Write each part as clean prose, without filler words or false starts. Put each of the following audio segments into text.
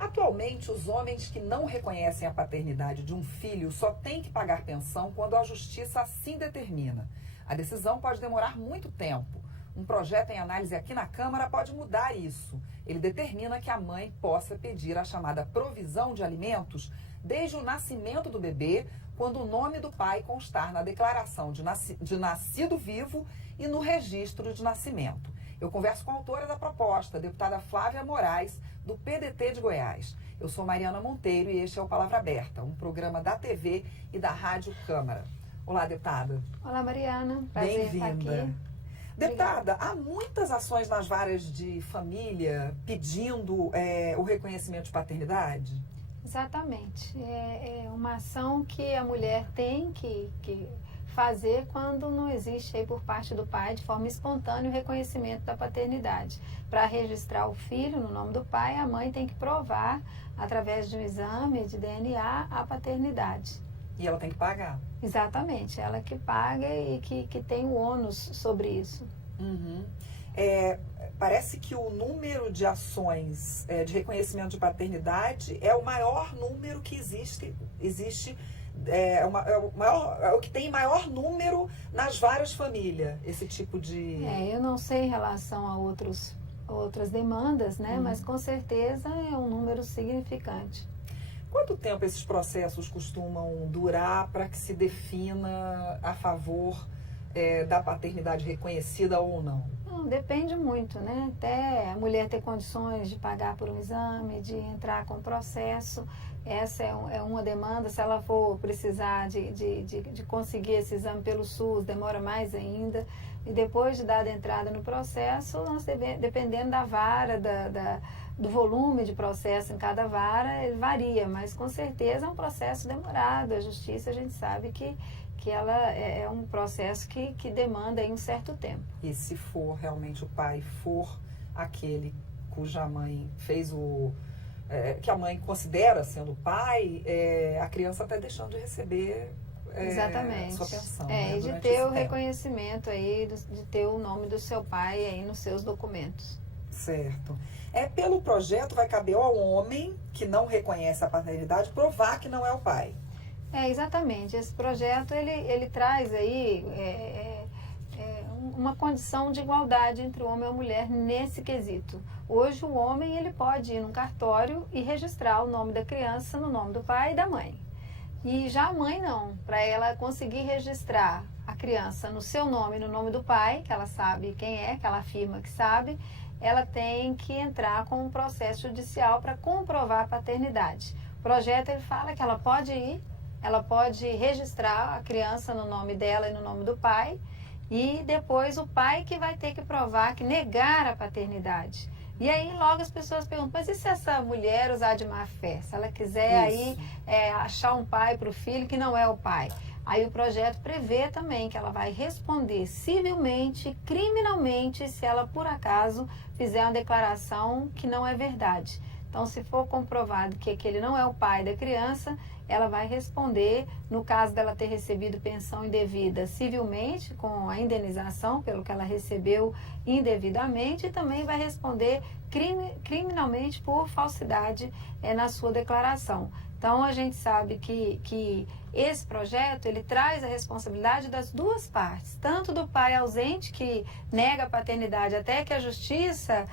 Atualmente, os homens que não reconhecem a paternidade de um filho só têm que pagar pensão quando a justiça assim determina. A decisão pode demorar muito tempo. Um projeto em análise aqui na Câmara pode mudar isso. Ele determina que a mãe possa pedir a chamada provisão de alimentos desde o nascimento do bebê, quando o nome do pai constar na declaração de nascido vivo e no registro de nascimento. Eu converso com a autora da proposta, a deputada Flávia Moraes, do PDT de Goiás. Eu sou Mariana Monteiro e este é o Palavra Aberta, um programa da TV e da Rádio Câmara. Olá, deputada. Olá, Mariana. Prazer estar aqui. Deputada, há muitas ações nas varas de família pedindo o reconhecimento de paternidade? Exatamente. É uma ação que a mulher tem que fazer quando não existe aí por parte do pai de forma espontânea o reconhecimento da paternidade. Para registrar o filho no nome do pai, a mãe tem que provar, através de um exame de DNA, a paternidade. E ela tem que pagar? Exatamente, ela que paga e que tem o ônus sobre isso. Uhum. Parece que o número de ações de reconhecimento de paternidade é o maior número que existe é o que tem maior número nas várias famílias, esse tipo de... Eu não sei em relação a outras demandas, né? Mas com certeza é um número significante. Quanto tempo esses processos costumam durar para que se defina a favor da paternidade reconhecida ou não? Depende muito, né? Até a mulher ter condições de pagar por um exame, de entrar com o processo. Essa é uma demanda. Se ela for precisar de conseguir esse exame pelo SUS, demora mais ainda. E depois de dar a entrada no processo, dependendo da vara, do volume de processo em cada vara, ele varia. Mas com certeza é um processo demorado. A justiça, a gente sabe que ela é um processo que demanda aí um certo tempo. E se for realmente o pai for aquele cuja mãe fez que a mãe considera sendo pai, a criança está deixando de receber Exatamente. sua pensão. E de ter o reconhecimento aí, de ter o nome do seu pai aí nos seus documentos. Certo. Pelo projeto vai caber ao homem que não reconhece a paternidade provar que não é o pai. Exatamente. Esse projeto, ele traz aí uma condição de igualdade entre o homem e a mulher nesse quesito. Hoje o homem ele pode ir num cartório e registrar o nome da criança no nome do pai e da mãe. E já a mãe não. Para ela conseguir registrar a criança no seu nome e no nome do pai, que ela sabe quem é, que ela afirma que sabe, ela tem que entrar com um processo judicial para comprovar a paternidade. O projeto ele fala que ela pode registrar a criança no nome dela e no nome do pai, e depois o pai que vai ter que provar, que negar a paternidade. E aí logo as pessoas perguntam, mas e se essa mulher usar de má fé? Se ela quiser achar um pai para o filho que não é o pai. Aí o projeto prevê também que ela vai responder civilmente, criminalmente, se ela por acaso fizer uma declaração que não é verdade. Então, se for comprovado que aquele não é o pai da criança, ela vai responder, no caso dela ter recebido pensão indevida, civilmente, com a indenização pelo que ela recebeu indevidamente, e também vai responder criminalmente por falsidade na sua declaração. Então, a gente sabe que esse projeto, ele traz a responsabilidade das duas partes, tanto do pai ausente, que nega a paternidade até que a justiça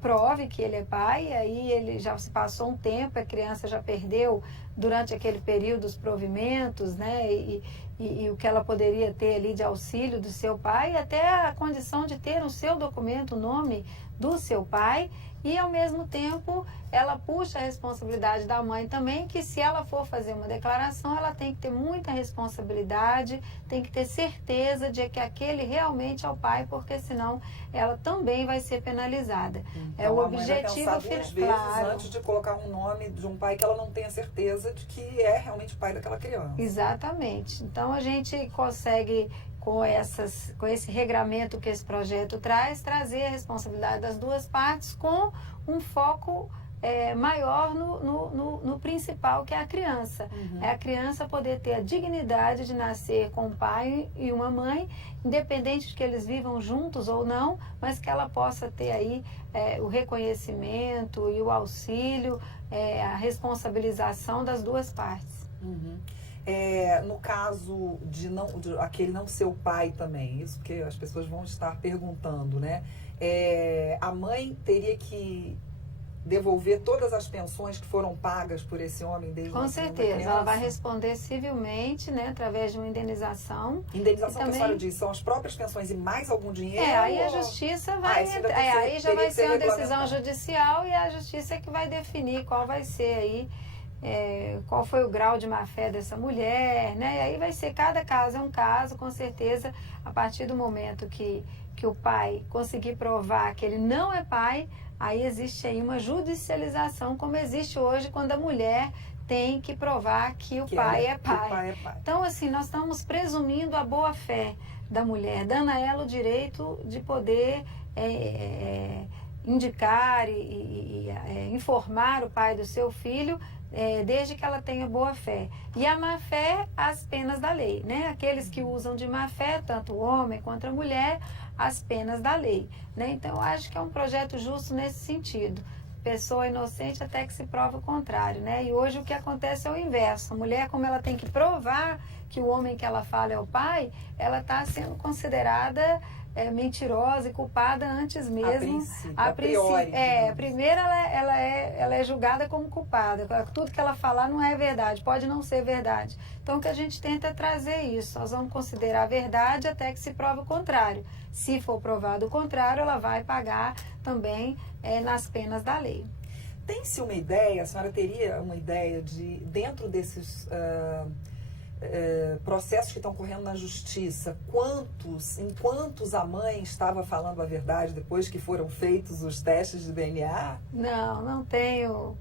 prove que ele é pai, aí ele já se passou um tempo, a criança já perdeu durante aquele período os provimentos, né, e o que ela poderia ter ali de auxílio do seu pai, até a condição de ter no seu documento o nome do seu pai, e ao mesmo tempo ela puxa a responsabilidade da mãe também, que se ela for fazer uma declaração, ela tem que ter muita responsabilidade, tem que ter certeza de que aquele realmente é o pai, porque senão ela também vai ser penalizada. Então, o a mãe vai pensar duas vezes claro, antes de colocar um nome de um pai que ela não tenha certeza de que é realmente o pai daquela criança. Exatamente. Então a gente consegue, com esse regramento que esse projeto traz, trazer a responsabilidade das duas partes com um foco maior no principal, que é a criança. É a criança poder ter a dignidade de nascer com um pai e uma mãe, independente de que eles vivam juntos ou não, mas que ela possa ter aí o reconhecimento e o auxílio, a responsabilização das duas partes. No caso de aquele não ser o pai também, isso porque as pessoas vão estar perguntando, né? A mãe teria que devolver todas as pensões que foram pagas por esse homem desde o nascimento da criança? Com certeza, ela vai responder civilmente, né, através de uma indenização. Indenização que a senhora diz, são as próprias pensões e mais algum dinheiro? Aí a justiça vai aí já vai ser uma decisão judicial e a justiça é que vai definir qual vai ser aí, qual foi o grau de má-fé dessa mulher, né? E aí vai ser, cada caso é um caso, com certeza, a partir do momento que o pai conseguir provar que ele não é pai, aí existe aí uma judicialização, como existe hoje quando a mulher tem que provar que o pai é pai. Então, assim, nós estamos presumindo a boa-fé da mulher, dando a ela o direito de poder indicar e informar o pai do seu filho, desde que ela tenha boa fé. E a má fé, as penas da lei, né? Aqueles que usam de má fé, tanto o homem quanto a mulher, as penas da lei, né? Então, eu acho que é um projeto justo nesse sentido. Pessoa inocente até que se prova o contrário, né? E hoje o que acontece é o inverso. A mulher, como ela tem que provar que o homem que ela fala é o pai, ela está sendo considerada mentirosa e culpada antes mesmo. A priori. Primeiro ela é julgada como culpada. Tudo que ela falar não é verdade, pode não ser verdade. Então o que a gente tenta é trazer isso. Nós vamos considerar a verdade até que se prove o contrário. Se for provado o contrário, ela vai pagar também nas penas da lei. Tem-se uma ideia, a senhora teria uma ideia de, dentro desses processos que estão correndo na justiça, em quantos a mãe estava falando a verdade depois que foram feitos os testes de DNA? Não tenho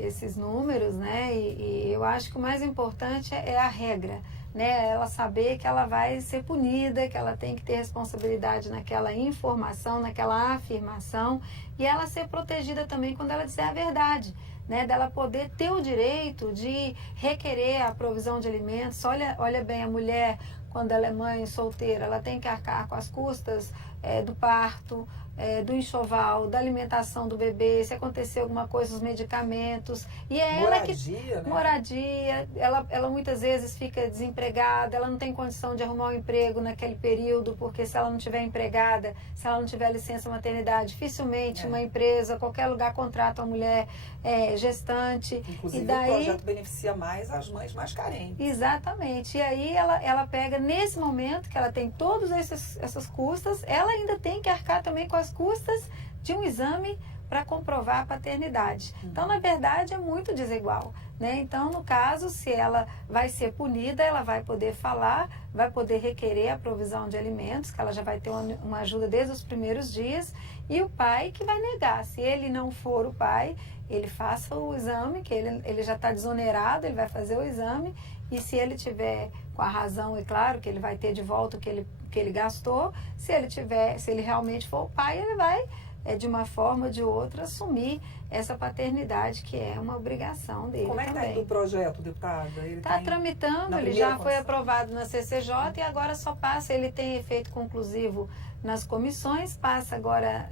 esses números, né? E eu acho que o mais importante é a regra, né? Ela saber que ela vai ser punida, que ela tem que ter responsabilidade naquela informação, naquela afirmação, e ela ser protegida também quando ela disser a verdade, né? Dela poder ter o direito de requerer a provisão de alimentos. Olha bem, a mulher, quando ela é mãe solteira, ela tem que arcar com as custas do parto, do enxoval, da alimentação do bebê, se acontecer alguma coisa, os medicamentos. E é ela que... Né? Moradia, ela muitas vezes fica desempregada, ela não tem condição de arrumar um emprego naquele período, porque se ela não tiver empregada, se ela não tiver licença maternidade, dificilmente uma empresa, qualquer lugar contrata uma mulher gestante. Inclusive, e daí, o projeto beneficia mais as mães mais carentes. Exatamente. E aí ela pega, nesse momento que ela tem todas essas custas, ela ainda tem que arcar também com as custas de um exame para comprovar a paternidade. Então, na verdade, é muito desigual, né? Então, no caso, se ela vai ser punida, ela vai poder falar, vai poder requerer a provisão de alimentos, que ela já vai ter uma ajuda desde os primeiros dias, e o pai que vai negar. Se ele não for o pai, ele faça o exame, que ele já está desonerado, ele vai fazer o exame, e se ele tiver com a razão, é claro que ele vai ter de volta o que ele gastou. Se ele realmente for o pai, ele vai, de uma forma ou de outra, assumir essa paternidade, que é uma obrigação dele. Como é que está indo o projeto, deputada? Está tramitando, ele já foi aprovado na CCJ e agora só passa, ele tem efeito conclusivo nas comissões,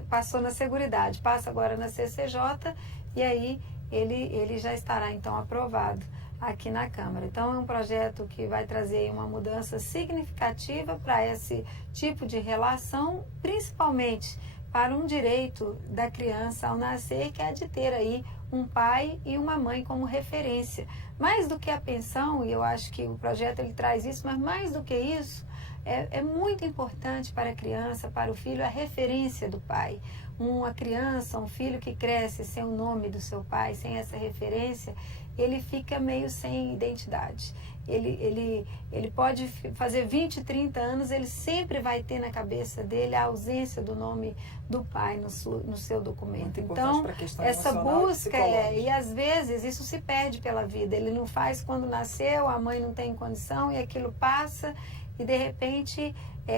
passou na Seguridade, passa agora na CCJ e aí ele já estará então aprovado aqui na Câmara. Então é um projeto que vai trazer uma mudança significativa para esse tipo de relação, principalmente para um direito da criança ao nascer, que é de ter aí um pai e uma mãe como referência. Mais do que a pensão, e eu acho que o projeto ele traz isso, mas mais do que isso, é muito importante para a criança, para o filho, a referência do pai. Uma criança, um filho que cresce sem o nome do seu pai, sem essa referência, ele fica meio sem identidade. Ele pode fazer 20, 30 anos, ele sempre vai ter na cabeça dele a ausência do nome do pai no seu documento. Então, essa busca, e às vezes isso se perde pela vida. Ele não faz quando nasceu, a mãe não tem condição e aquilo passa e de repente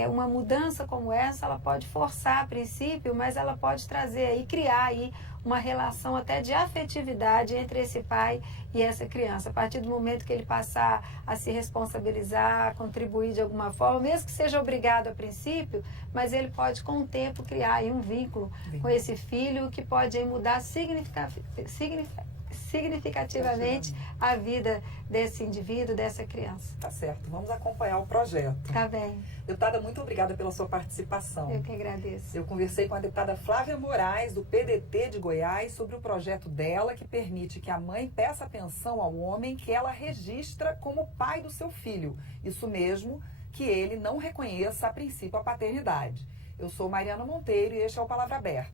uma mudança como essa, ela pode forçar a princípio, mas ela pode trazer aí, criar aí uma relação até de afetividade entre esse pai e essa criança. A partir do momento que ele passar a se responsabilizar, a contribuir de alguma forma, mesmo que seja obrigado a princípio, mas ele pode com o tempo criar aí um vínculo com esse filho que pode aí mudar significativamente a vida desse indivíduo, dessa criança. Tá certo, vamos acompanhar o projeto. Tá bem. Deputada, muito obrigada pela sua participação. Eu que agradeço. Eu conversei com a deputada Flávia Moraes, do PDT de Goiás, sobre o projeto dela que permite que a mãe peça pensão ao homem que ela registra como pai do seu filho. Isso mesmo, que ele não reconheça a princípio a paternidade. Eu sou Mariana Monteiro e este é o Palavra Aberta.